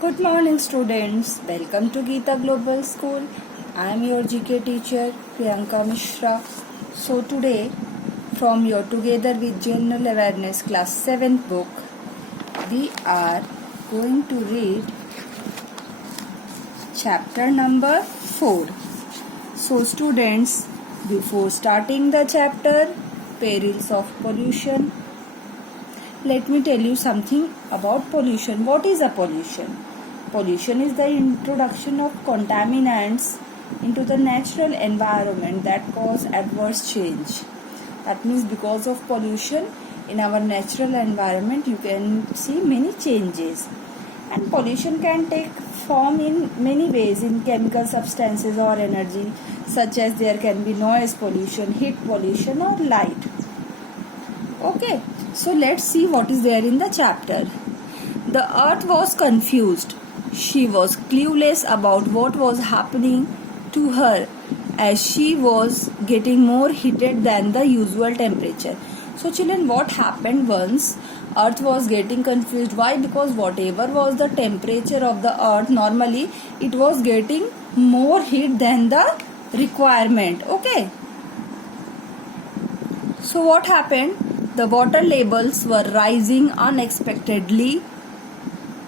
Good morning, students. Welcome to Geeta Global School. I am your GK teacher, Priyanka Mishra. So, today, from your Together with General Awareness Class 7th book, we are going to read chapter number 4. So, students, before starting the chapter, Perils of Pollution, let me tell you something about pollution. What is a pollution? Pollution is the introduction of contaminants into the natural environment that cause adverse change. That means because of pollution in our natural environment, you can see many changes. And pollution can take form in many ways, in chemical substances or energy, such as there can be noise pollution, heat pollution or light. Okay, so let's see what is there in the chapter. The earth was confused. She was clueless about what was happening to her as she was getting more heated than the usual temperature. So children, what happened once earth was getting confused? Why? Because whatever was the temperature of the earth, normally it was getting more heat than the requirement. Okay. So what happened? The water levels were rising unexpectedly.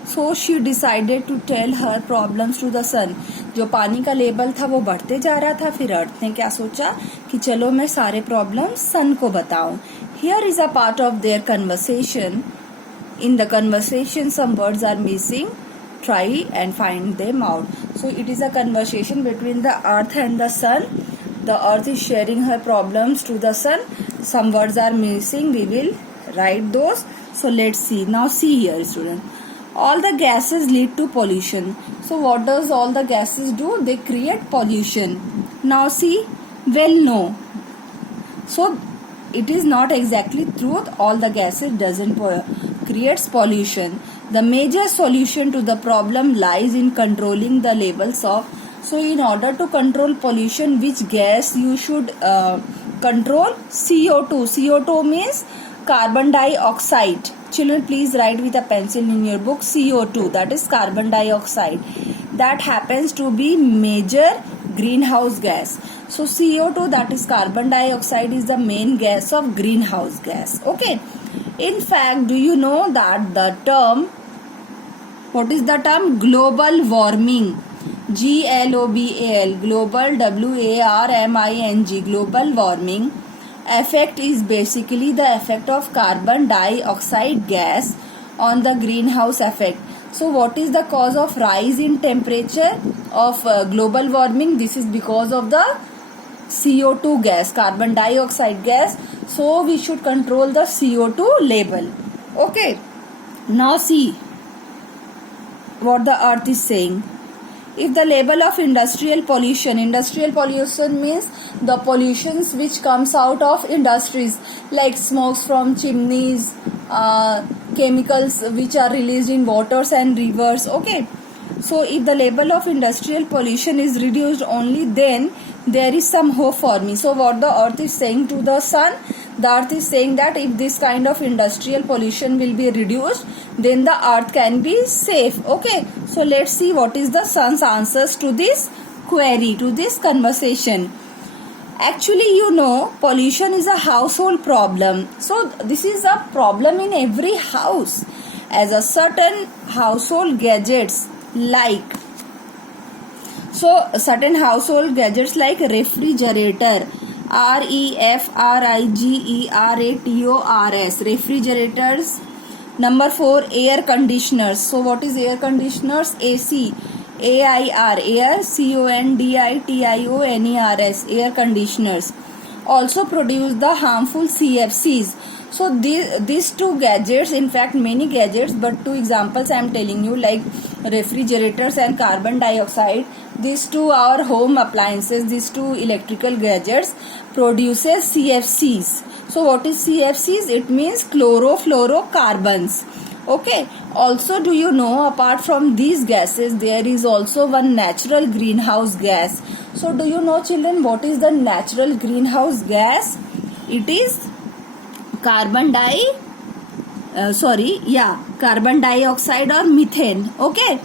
So she decided to tell her problems to the sun. जो पानी का level था वो बढ़ते जा रहा था, फिर अर्थ ने क्या सोचा कि चलो मैं सारे प्रॉब्लम्स सन को बताऊं. Here is a part of their conversation. In the conversation, some words are missing. Try and find them out. So it is a conversation between the earth and the sun. The earth is sharing her problems to the sun. Some words are missing. We will write those. So let's see. Now see here, student. All the gases lead to pollution. So what does all the gases do? They create pollution. Now see, well no. So it is not exactly truth. All the gases doesn't creates pollution. The major solution to the problem lies in controlling the levels of. So in order to control pollution, which gas you should control? CO2. CO2 means carbon dioxide. Children, please write with a pencil in your book CO2, that is carbon dioxide. That happens to be major greenhouse gas. So CO2, that is carbon dioxide, is the main gas of greenhouse gas. Okay. In fact, do you know that the term, what is the term? Global warming. GLOBAL, global, WARMING, global warming effect is basically the effect of carbon dioxide gas on the greenhouse effect. So what is the cause of rise in temperature of global warming? This is because of the CO2 gas, carbon dioxide gas. So we should control the CO2 level. Okay. Now see what the earth is saying. If the level of industrial pollution means the pollutions which comes out of industries, like smokes from chimneys, chemicals which are released in waters and rivers. Okay. So if the level of industrial pollution is reduced, only then there is some hope for me. So what the earth is saying to the sun? The earth is saying that if this kind of industrial pollution will be reduced, then the earth can be safe. Okay. So let's see what is the sun's answers to this query, to this conversation. Actually, you know, pollution is a household problem. So this is a problem in every house. As a certain household gadgets like refrigerator, refrigerators, refrigerators. Number 4, air conditioners. So what is air conditioners? AC, AIR, air, CONDITIONERS, air conditioners. Also produce the harmful CFCs. So these two gadgets, in fact many gadgets, but two examples I am telling you, like refrigerators and carbon dioxide. These two are home appliances, these two electrical gadgets produces CFCs. So what is CFCs? It means chlorofluorocarbons. Okay. Also, do you know, apart from these gases, there is also one natural greenhouse gas. So do you know, children, what is the natural greenhouse gas? It is carbon dioxide or methane. Okay,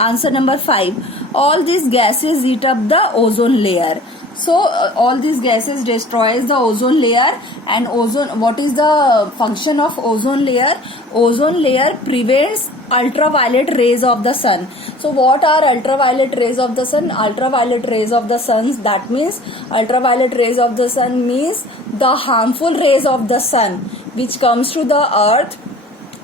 Answer number 5. All these gases eat up the ozone layer. So all these gases destroys the ozone layer. And ozone, what is the function of ozone layer? Ozone layer prevents ultraviolet rays of the sun. So what are ultraviolet rays of the sun? Ultraviolet rays of the sun, that means ultraviolet rays of the sun means the harmful rays of the sun which comes to the earth.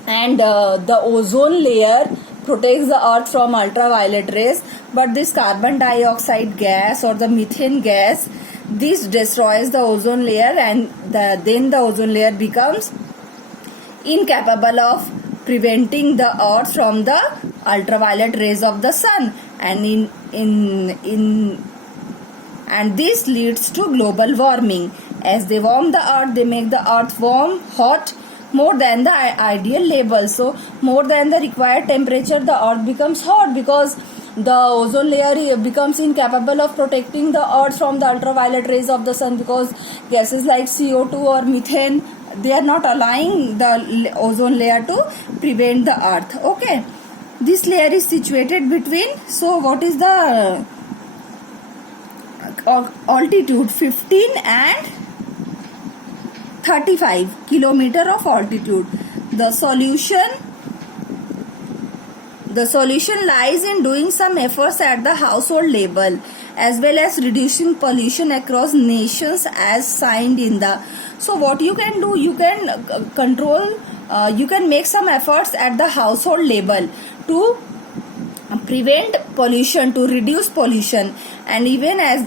And the ozone layer protects the earth from ultraviolet rays, but this carbon dioxide gas or the methane gas, this destroys the ozone layer, and then the ozone layer becomes incapable of preventing the earth from the ultraviolet rays of the sun, and and this leads to global warming. As they warm the earth, they make the earth warm, hot, more than the ideal level. So more than the required temperature, the earth becomes hot because the ozone layer becomes incapable of protecting the earth from the ultraviolet rays of the sun, because gases like CO2 or methane, they are not allowing the ozone layer to prevent the earth. Okay, this layer is situated between, so what is the altitude? 15 and 35 kilometer of altitude. The solution lies in doing some efforts at the household level, as well as reducing pollution across nations as signed in the. So what you can do, you can control, you can make some efforts at the household level to prevent pollution, to reduce pollution, and even as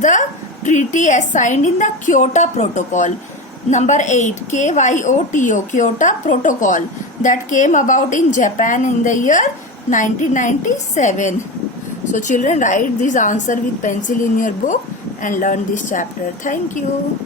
the treaty as signed in the Kyoto Protocol. Number 8, KYOTO, Kyoto Protocol, that came about in Japan in the year 1997. So children, write this answer with pencil in your book and learn this chapter. Thank you.